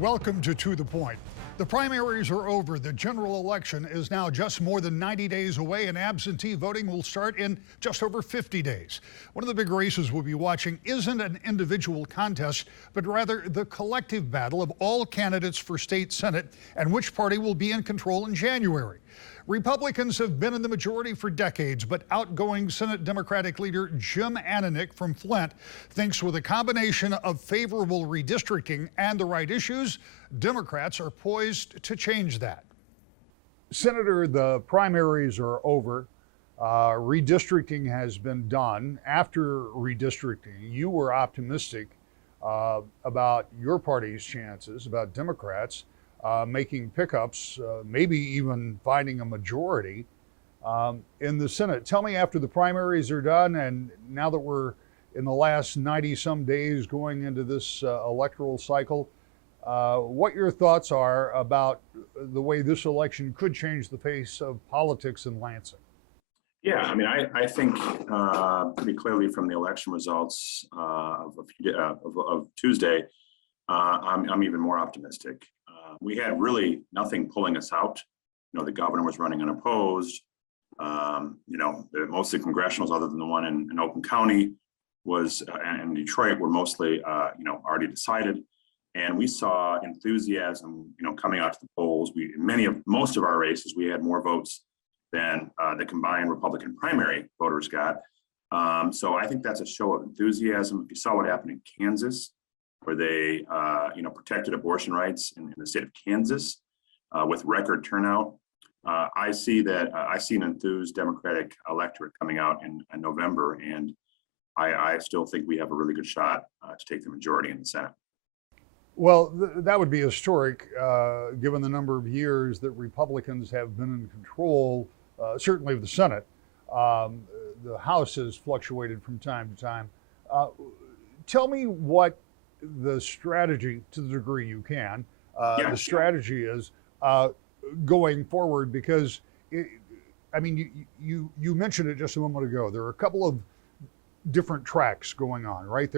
Welcome to The Point. The primaries are over. The general election is now just more than 90 days away, and absentee voting will start in just over 50 days. One of the big races we'll be watching isn't an individual contest, but rather the collective battle of all candidates for state senate and which party will be in control in January. Republicans have been in the majority for decades, but outgoing Senate Democratic leader Jim Ananich from Flint thinks with a combination of favorable redistricting and the right issues, Democrats are poised to change that. Senator, the primaries are over. Redistricting has been done. After redistricting, you were optimistic about your party's chances, about Democrats making pickups, maybe even finding a majority in the Senate. Tell me, after the primaries are done, and now that we're in the last 90 some days going into this electoral cycle, what your thoughts are about the way this election could change the face of politics in Lansing. Yeah, I mean, I think pretty clearly from the election results of Tuesday, I'm even more optimistic. We had really nothing pulling us out. You know, the governor was running unopposed. Most of the congressionals, other than the one in Oakland County, and Detroit, were mostly already decided. And we saw enthusiasm, coming out to the polls. Most of our races, we had more votes than the combined Republican primary voters got. So I think that's a show of enthusiasm. If you saw what happened in Kansas, where they, protected abortion rights in the state of Kansas with record turnout, I see an enthused Democratic electorate coming out in November, and I still think we have a really good shot to take the majority in the Senate. Well, that would be historic, given the number of years that Republicans have been in control, certainly of the Senate. The House has fluctuated from time to time. Tell me what the strategy, to the degree you can, the strategy is going forward, because you mentioned it just a moment ago. There are a couple of different tracks going on, right?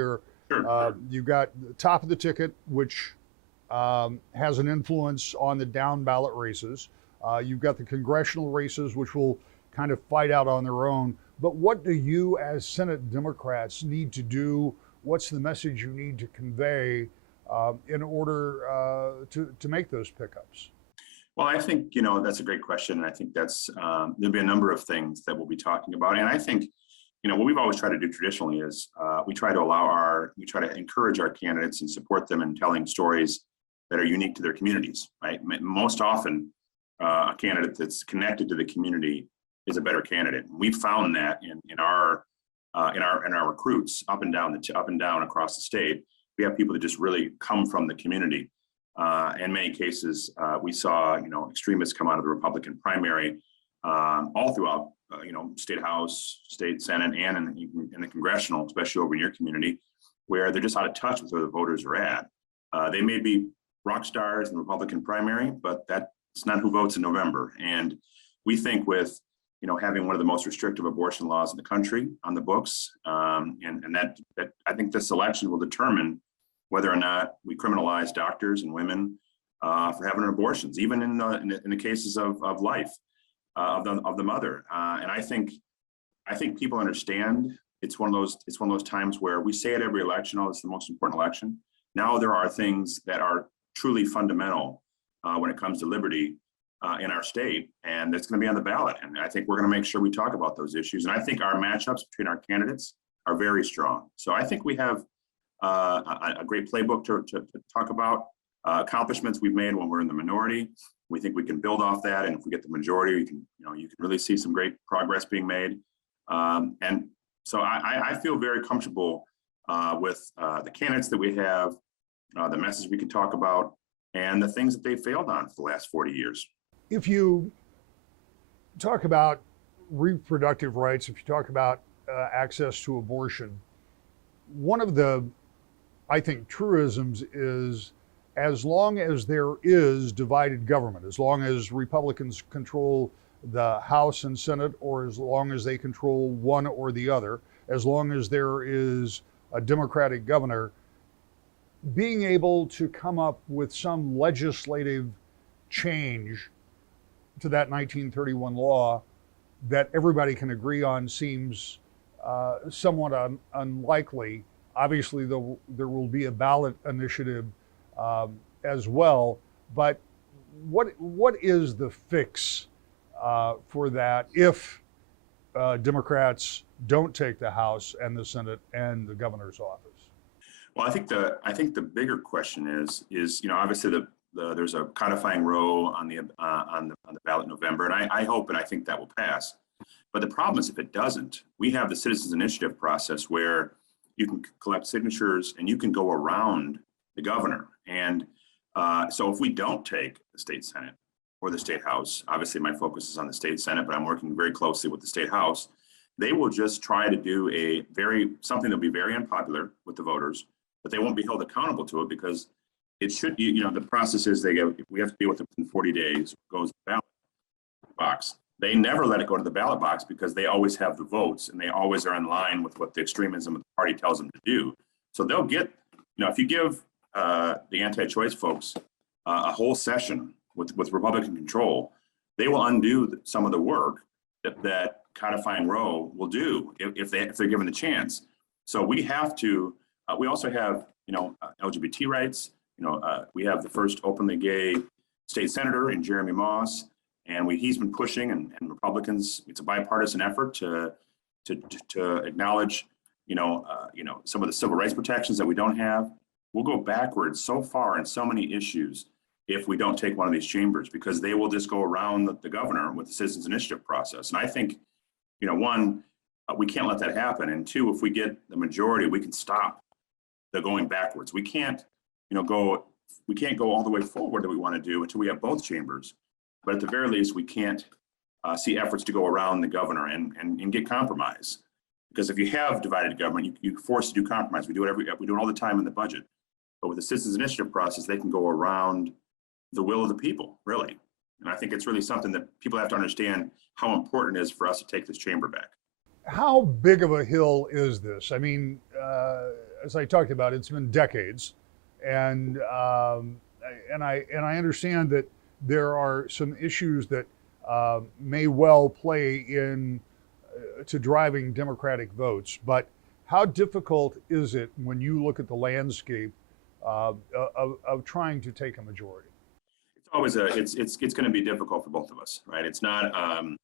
You've got the top of the ticket, which has an influence on the down ballot races. You've got the congressional races, which will kind of fight out on their own. But what do you, as Senate Democrats, need to do? What's the message you need to convey in order to make those pickups? Well, I think, that's a great question. And I think that's, there'll be a number of things that we'll be talking about. And I think, what we've always tried to do traditionally is we try to encourage our candidates and support them in telling stories that are unique to their communities, right? Most often, a candidate that's connected to the community is a better candidate. And we've found that in our recruits up and down across the state. We have people that just really come from the community. In many cases, we saw extremists come out of the Republican primary all throughout state House, state Senate, and in the congressional, especially over in your community, where they're just out of touch with where the voters are at. They may be rock stars in the Republican primary, but that's not who votes in November. And we think with having one of the most restrictive abortion laws in the country on the books, and that I think this election will determine whether or not we criminalize doctors and women for having abortions, even in the cases of life of the mother. And I think people understand it's one of those times where we say at every election, "Oh, it's the most important election." Now there are things that are truly fundamental when it comes to liberty in our state, and it's going to be on the ballot. And I think we're going to make sure we talk about those issues. And I think our matchups between our candidates are very strong. So I think we have a great playbook to talk about accomplishments we've made when we're in the minority. We think we can build off that, and if we get the majority, you can really see some great progress being made. And so I feel very comfortable with the candidates that we have, the message we can talk about, and the things that they failed on for the last 40 years. If you talk about reproductive rights, if you talk about access to abortion, one of the, I think, truisms is, as long as there is divided government, as long as Republicans control the House and Senate, or as long as they control one or the other, as long as there is a Democratic governor, being able to come up with some legislative change to that 1931 law that everybody can agree on seems somewhat unlikely. Obviously, there will be a ballot initiative as well. But what is the fix for that if Democrats don't take the House and the Senate and the governor's office? Well, I think the bigger question is obviously there's a codifying row on the ballot in November, and I hope and I think that will pass. But the problem is if it doesn't, we have the citizens initiative process where you can collect signatures and you can go around the governor. And so if we don't take the state Senate or the state House, obviously my focus is on the state Senate, but I'm working very closely with the state House. They will just try to do something that'll be very unpopular with the voters, but they won't be held accountable to it because it should be, the process is we have to deal with it within 40 days, goes to the ballot box. They never let it go to the ballot box because they always have the votes and they always are in line with what the extremism of the party tells them to do. So they'll get, if you give the anti-choice folks a whole session with Republican control, they will undo some of the work that codifying row will do if they're given the chance. So we have to, we also have, LGBT rights. We have the first openly gay state senator in Jeremy Moss. And he's been pushing, and Republicans. It's a bipartisan effort to acknowledge, some of the civil rights protections that we don't have. We'll go backwards so far in so many issues if we don't take one of these chambers, because they will just go around the governor with the citizens initiative process. And I think, one, we can't let that happen, and two, if we get the majority, we can stop the going backwards. We can't, go all the way forward that we want to do until we have both chambers. But at the very least, we can't see efforts to go around the governor and get compromise. Because if you have divided government, you're forced to do compromise. We do it all the time in the budget. But with the citizens initiative process, they can go around the will of the people, really. And I think it's really something that people have to understand how important it is for us to take this chamber back. How big of a hill is this? I mean, as I talked about, it's been decades, and I understand that there are some issues that may well play in to driving Democratic votes. But how difficult is it when you look at the landscape of trying to take a majority? It's always it's going to be difficult for both of us, right? It's not an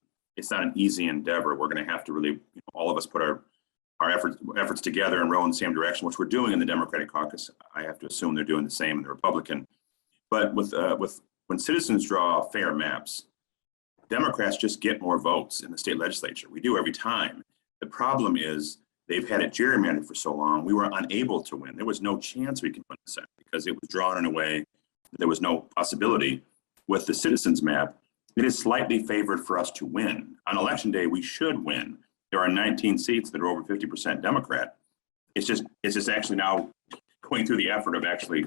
easy endeavor. We're going to have to really, all of us put our efforts together and row in the same direction, which we're doing in the Democratic caucus. I have to assume they're doing the same in the Republican. But when citizens draw fair maps, Democrats just get more votes in the state legislature. We do every time. The problem is they've had it gerrymandered for so long, we were unable to win. There was no chance we could win the Senate because it was drawn in a way that there was no possibility. With the citizens map, it is slightly favored for us to win. On election day, we should win. There are 19 seats that are over 50% Democrat. It's just actually now going through the effort of actually,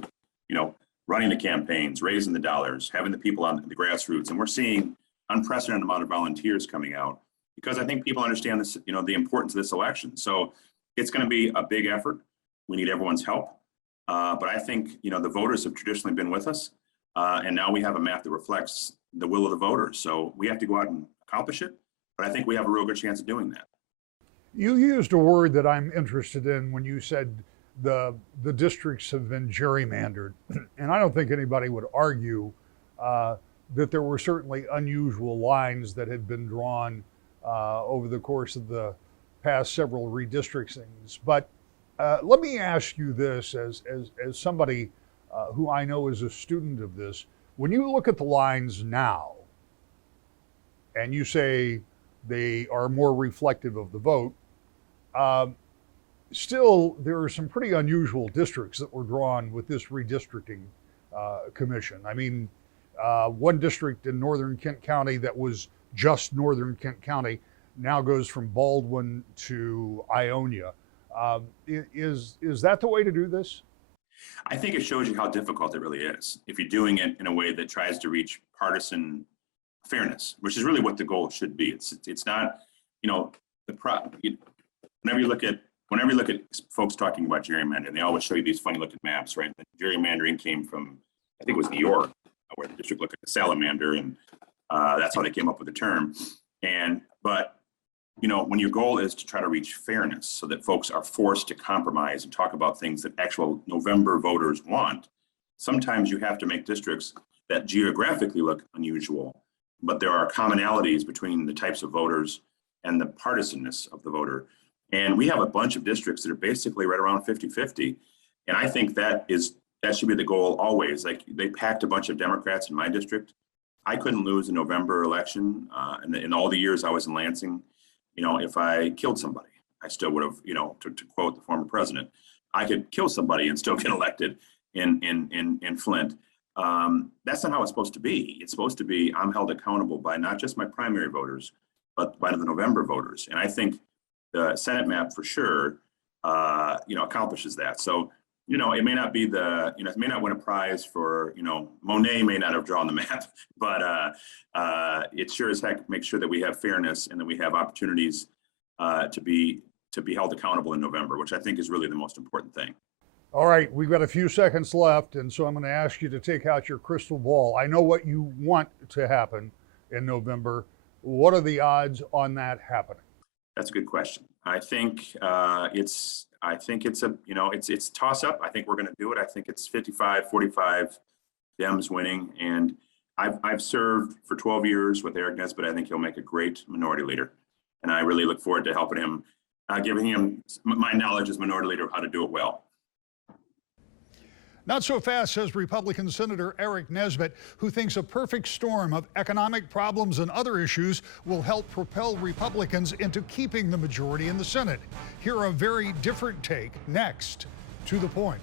running the campaigns, raising the dollars, having the people on the grassroots. And we're seeing unprecedented amount of volunteers coming out because I think people understand this, the importance of this election. So it's going to be a big effort. We need everyone's help. But I think, the voters have traditionally been with us. And now we have a map that reflects the will of the voters. So we have to go out and accomplish it. But I think we have a real good chance of doing that. You used a word that I'm interested in when you said the districts have been gerrymandered. And I don't think anybody would argue that there were certainly unusual lines that had been drawn over the course of the past several redistrictings. But let me ask you this as somebody who I know is a student of this. When you look at the lines now and you say they are more reflective of the vote, still, there are some pretty unusual districts that were drawn with this redistricting commission. I mean, one district in northern Kent County that was just northern Kent County now goes from Baldwin to Ionia. Is that the way to do this? I think it shows you how difficult it really is if you're doing it in a way that tries to reach partisan fairness, which is really what the goal should be. It's not, whenever you look at whenever you look at folks talking about gerrymandering, they always show you these funny looking maps, right? The gerrymandering came from, I think it was New York, where the district looked at the salamander, and that's how they came up with the term. But when your goal is to try to reach fairness so that folks are forced to compromise and talk about things that actual November voters want, sometimes you have to make districts that geographically look unusual, but there are commonalities between the types of voters and the partisanness of the voter. And we have a bunch of districts that are basically right around 50-50. And I think that should be the goal always. Like, they packed a bunch of Democrats in my district. I couldn't lose a November election. In all the years I was in Lansing, if I killed somebody, I still would have, to quote the former president, I could kill somebody and still get elected in Flint. That's not how it's supposed to be. It's supposed to be, I'm held accountable by not just my primary voters, but by the November voters. And I think the Senate map for sure, accomplishes that. So, it may not be it may not win a prize for, Monet may not have drawn the map, but it sure as heck makes sure that we have fairness and that we have opportunities to be held accountable in November, which I think is really the most important thing. All right, we've got a few seconds left, and so I'm going to ask you to take out your crystal ball. I know what you want to happen in November. What are the odds on that happening? That's a good question. I think it's toss up. I think we're going to do it. I think it's 55-45 Dems winning. And I've served for 12 years with Eric Nesbitt. I think he'll make a great minority leader. And I really look forward to helping him, giving him my knowledge as minority leader of how to do it well. Not so fast, says Republican Senator Eric Nesbitt, who thinks a perfect storm of economic problems and other issues will help propel Republicans into keeping the majority in the Senate. Hear a very different take next. To the Point.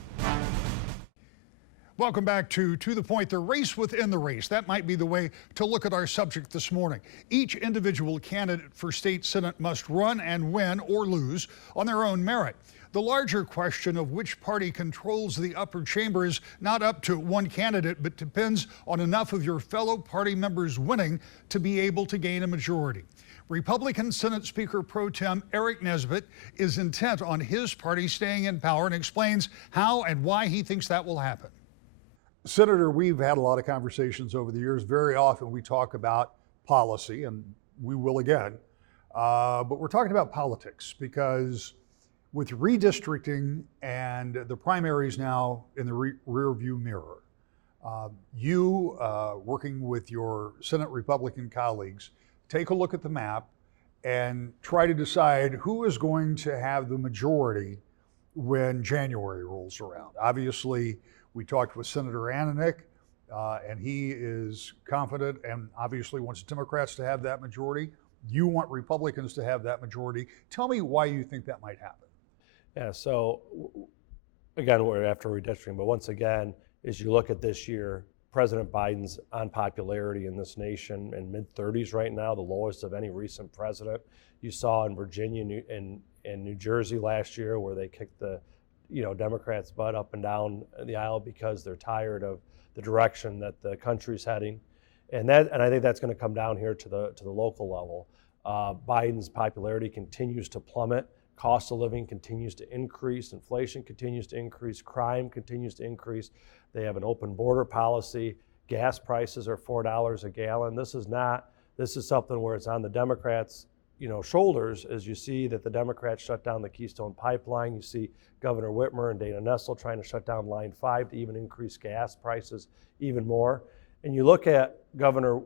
Welcome back to the Point, the race within the race. That might be the way to look at our subject this morning. Each individual candidate for state Senate must run and win or lose on their own merit. The larger question of which party controls the upper chamber is not up to one candidate, but depends on enough of your fellow party members winning to be able to gain a majority. Republican Senate Speaker Pro Tem Eric Nesbitt is intent on his party staying in power and explains how and why he thinks that will happen. Senator, we've had a lot of conversations over the years. Very often we talk about policy, and we will again, but we're talking about politics because with redistricting and the primaries now in the rear view mirror, you working with your Senate Republican colleagues, take a look at the map and try to decide who is going to have the majority when January rolls around. Obviously, we talked with Senator Ananich, and he is confident and obviously wants Democrats to have that majority. You want Republicans to have that majority. Tell me why you think that might happen. Yeah, so again, we're after redistricting, but once again, as you look at this year, President Biden's unpopularity in this nation in mid-30s right now, the lowest of any recent president. You saw in Virginia and New Jersey last year where they kicked the Democrats' butt up and down the aisle because they're tired of the direction that the country's heading. And I think that's going to come down here to the local level. Biden's popularity continues to plummet. Cost of living continues to increase, inflation continues to increase, crime continues to increase. They have an open border policy. Gas prices are $4 a gallon. This is something where it's on the Democrats' shoulders as you see that the Democrats shut down the Keystone Pipeline. You see Governor Whitmer and Dana Nessel trying to shut down Line 5 to even increase gas prices even more. And you look at Governor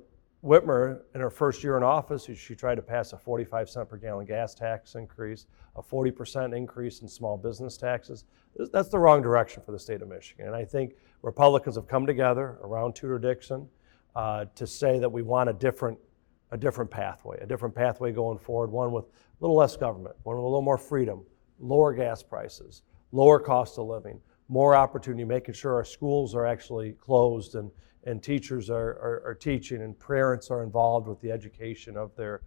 Whitmer in her first year in office, she tried to pass a 45-cent per gallon gas tax increase, a 40% increase in small business taxes. That's the wrong direction for the state of Michigan. And I think Republicans have come together around Tudor Dixon to say that we want a different pathway going forward, one with a little less government, one with a little more freedom, lower gas prices, lower cost of living, more opportunity, making sure our schools are actually closed and teachers are teaching and parents are involved with the education of their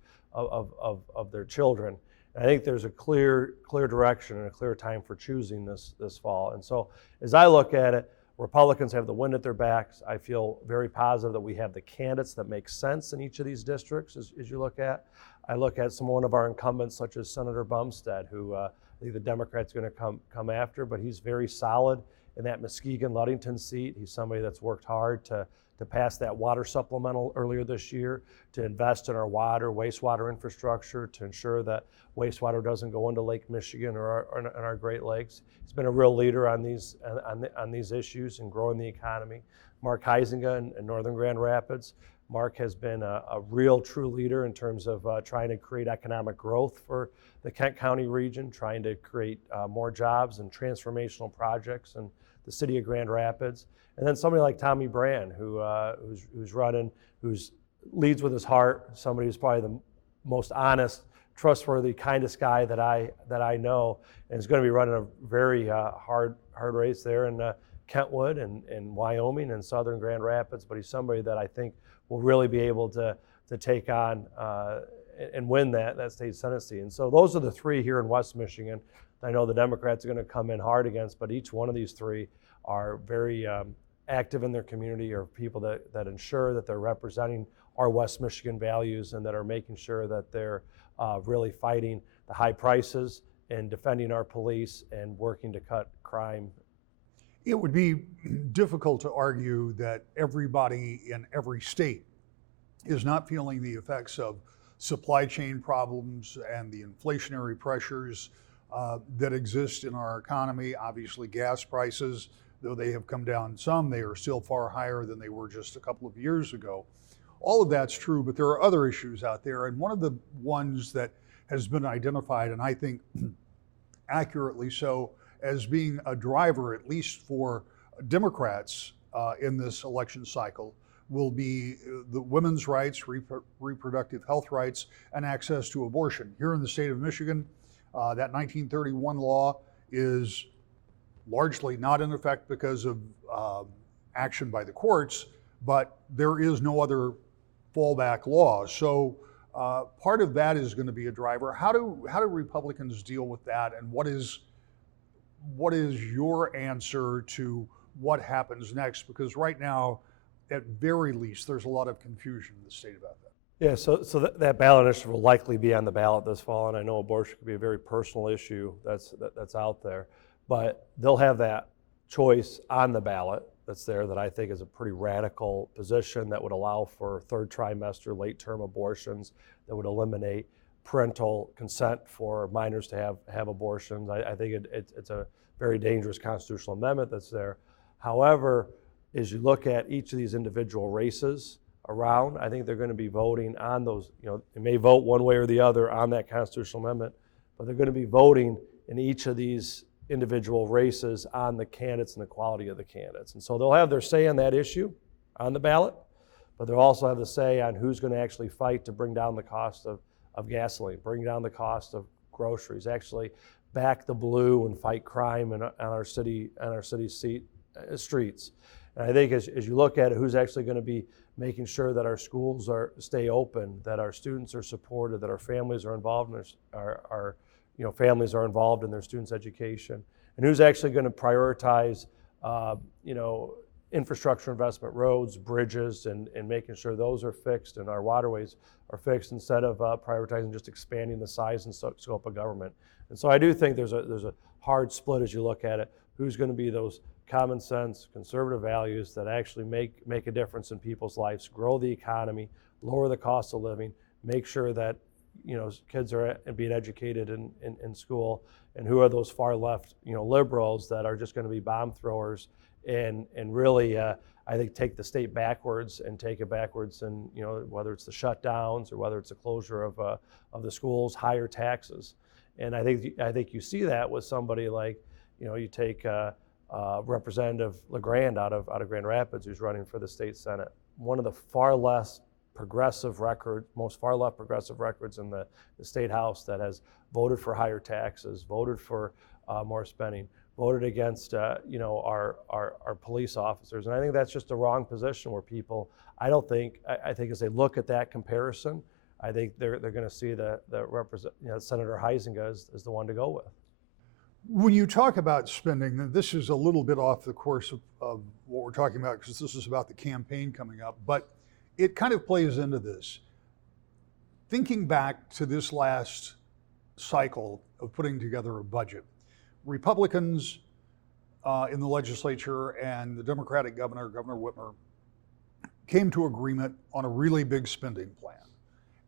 children. And I think there's a clear direction and a clear time for choosing this fall. And so as I look at it, Republicans have the wind at their backs. I feel very positive that we have the candidates that make sense in each of these districts as you look at. I look at one of our incumbents, such as Senator Bumstead, who I think the Democrats are going to come after, but he's very solid in that Muskegon-Ludington seat. He's somebody that's worked hard to pass that water supplemental earlier this year, to invest in our water, wastewater infrastructure, to ensure that wastewater doesn't go into Lake Michigan or our Great Lakes. He's been a real leader on these issues and growing the economy. Mark Huizenga in Northern Grand Rapids. Mark has been a real true leader in terms of trying to create economic growth for the Kent County region, trying to create more jobs and transformational projects in the city of Grand Rapids. And then somebody like Tommy Brand, who's running, leads with his heart, somebody who's probably the most honest, trustworthy, kindest guy that I know, and is going to be running a very hard race there in Kentwood and Wyoming and Southern Grand Rapids. But he's somebody that I think will really be able to take on and win that state Senate seat. And so those are the three here in West Michigan. I know the Democrats are going to come in hard against, but each one of these three are very active in their community, or people that ensure that they're representing our West Michigan values and that are making sure that they're really fighting the high prices and defending our police and working to cut crime. It would be difficult to argue that everybody in every state is not feeling the effects of supply chain problems and the inflationary pressures that exist in our economy. Obviously, gas prices, though they have come down some, they are still far higher than they were just a couple of years ago. All of that's true, but there are other issues out there, and one of the ones that has been identified, and I think accurately so, as being a driver, at least for Democrats in this election cycle, will be the women's rights, reproductive health rights, and access to abortion. Here in the state of Michigan, that 1931 law is largely not in effect because of action by the courts, but there is no other fallback law. So part of that is going to be a driver. How do Republicans deal with that, and what is your answer to what happens next? Because right now, at very least, there's a lot of confusion in the state about that. Yeah, so that ballot initiative will likely be on the ballot this fall, and I know abortion could be a very personal issue that's out there, but they'll have that choice on the ballot that's there that I think is a pretty radical position that would allow for third trimester, late-term abortions, that would eliminate parental consent for minors to have abortions. I think it's a very dangerous constitutional amendment that's there. However, as you look at each of these individual races around, I think they're going to be voting on those. They may vote one way or the other on that constitutional amendment, but they're going to be voting in each of these individual races on the candidates and the quality of the candidates. And so they'll have their say on that issue on the ballot, but they'll also have the say on who's going to actually fight to bring down the cost of gasoline, bring down the cost of groceries, actually back the blue and fight crime on our city streets. And I think as you look at it, who's actually going to be making sure that our schools stay open, that our students are supported, that our families are involved in families are involved in their students' education, and who's actually going to prioritize infrastructure investment, roads, bridges, and making sure those are fixed and our waterways are fixed, instead of prioritizing just expanding the size and scope of government. And so I do think there's a hard split as you look at it. Who's going to be those common sense, conservative values that actually make a difference in people's lives, grow the economy, lower the cost of living, make sure that kids are being educated in school, and who are those far left liberals that are just going to be bomb throwers and really I think take the state backwards and take it backwards, and whether it's the shutdowns or whether it's the closure of the schools, higher taxes. And I think you see that with somebody like you take Representative LeGrand out of Grand Rapids, who's running for the state Senate, one of the most far left progressive records in the state house, that has voted for higher taxes, voted for more spending, voted against our police officers. And I think that's just a wrong position where people, I think as they look at that comparison, I think they're going to see that Senator Huizenga is the one to go with. When you talk about spending, this is a little bit off the course of what we're talking about because this is about the campaign coming up, but it kind of plays into this. Thinking back to this last cycle of putting together a budget, Republicans in the legislature and the Democratic governor, Governor Whitmer, came to agreement on a really big spending plan.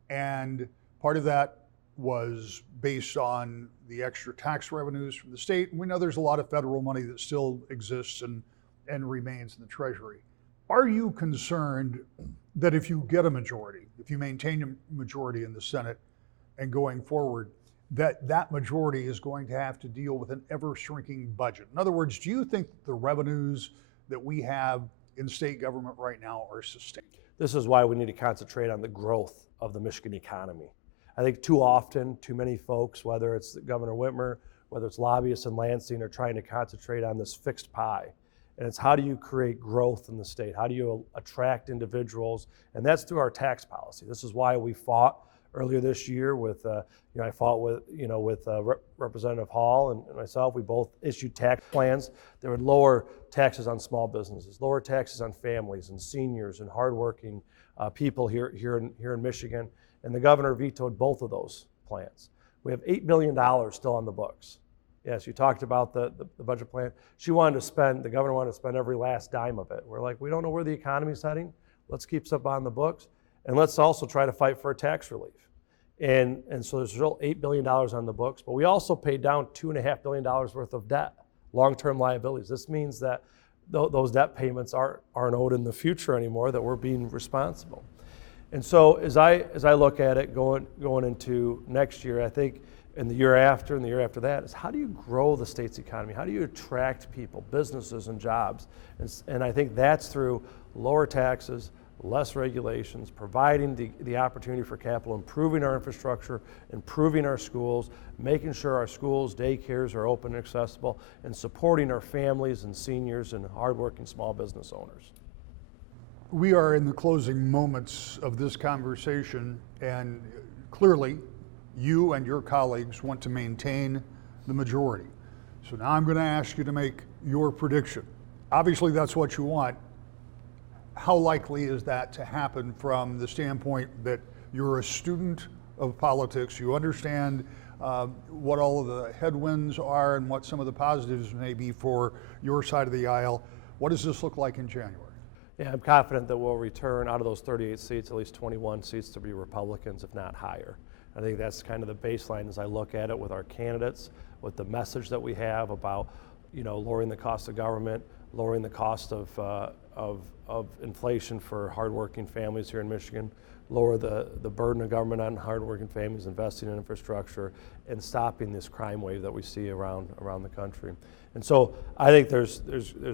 And part of that was based on the extra tax revenues from the state. And we know there's a lot of federal money that still exists and remains in the Treasury. Are you concerned that if you get a majority, if you maintain a majority in the Senate and going forward, that majority is going to have to deal with an ever-shrinking budget? In other words, do you think the revenues that we have in state government right now are sustainable? This is why we need to concentrate on the growth of the Michigan economy. I think too often, too many folks, whether it's Governor Whitmer, whether it's lobbyists in Lansing, are trying to concentrate on this fixed pie. And it's how do you create growth in the state? How do you attract individuals? And that's through our tax policy. This is why we fought earlier this year with, I fought with, Representative Hall and myself. We both issued tax plans that would lower taxes on small businesses, lower taxes on families and seniors and hardworking people here in Michigan. And the governor vetoed both of those plans. We have $8 billion still on the books. Yes, you talked about the budget plan. The governor wanted to spend every last dime of it. We're like, we don't know where the economy's heading. Let's keep stuff on the books. And let's also try to fight for a tax relief. And so there's still $8 billion on the books, but we also paid down $2.5 billion worth of debt, long-term liabilities. This means that those debt payments aren't owed in the future anymore, that we're being responsible. And so as I look at it going into next year, I think, and the year after and the year after that, is how do you grow the state's economy? How do you attract people, businesses, and jobs? And I think that's through lower taxes, less regulations, providing the opportunity for capital, improving our infrastructure, improving our schools, making sure our schools, daycares are open and accessible, and supporting our families and seniors and hardworking small business owners. We are in the closing moments of this conversation, and clearly you and your colleagues want to maintain the majority. So now I'm going to ask you to make your prediction. Obviously, that's what you want. How likely is that to happen from the standpoint that you're a student of politics, you understand what all of the headwinds are and what some of the positives may be for your side of the aisle? What does this look like in January? Yeah, I'm confident that we'll return out of those 38 seats, at least 21 seats to be Republicans, if not higher. I think that's kind of the baseline as I look at it with our candidates, with the message that we have about, lowering the cost of government, lowering the cost of inflation for hardworking families here in Michigan, lower the burden of government on hardworking families, investing in infrastructure, and stopping this crime wave that we see around the country. And so I think there's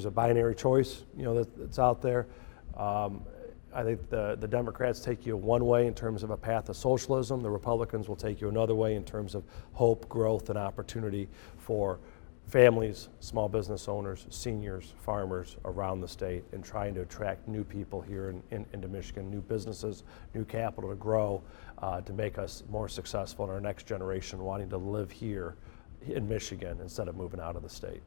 a binary choice, that's out there. I think the Democrats take you one way in terms of a path of socialism. The Republicans will take you another way in terms of hope, growth, and opportunity for families, small business owners, seniors, farmers around the state, and trying to attract new people here into Michigan, new businesses, new capital to grow, to make us more successful in our next generation wanting to live here in Michigan instead of moving out of the state.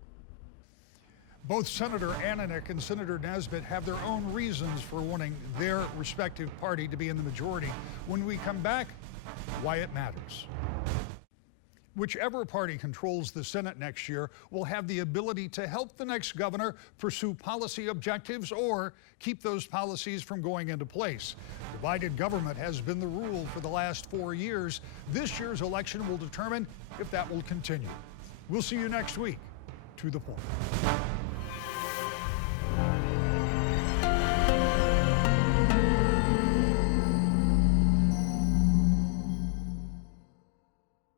Both Senator Ananich and Senator Nesbitt have their own reasons for wanting their respective party to be in the majority. When we come back, why it matters. Whichever party controls the Senate next year will have the ability to help the next governor pursue policy objectives or keep those policies from going into place. Divided government has been the rule for the last 4 years. This year's election will determine if that will continue. We'll see you next week. To the point.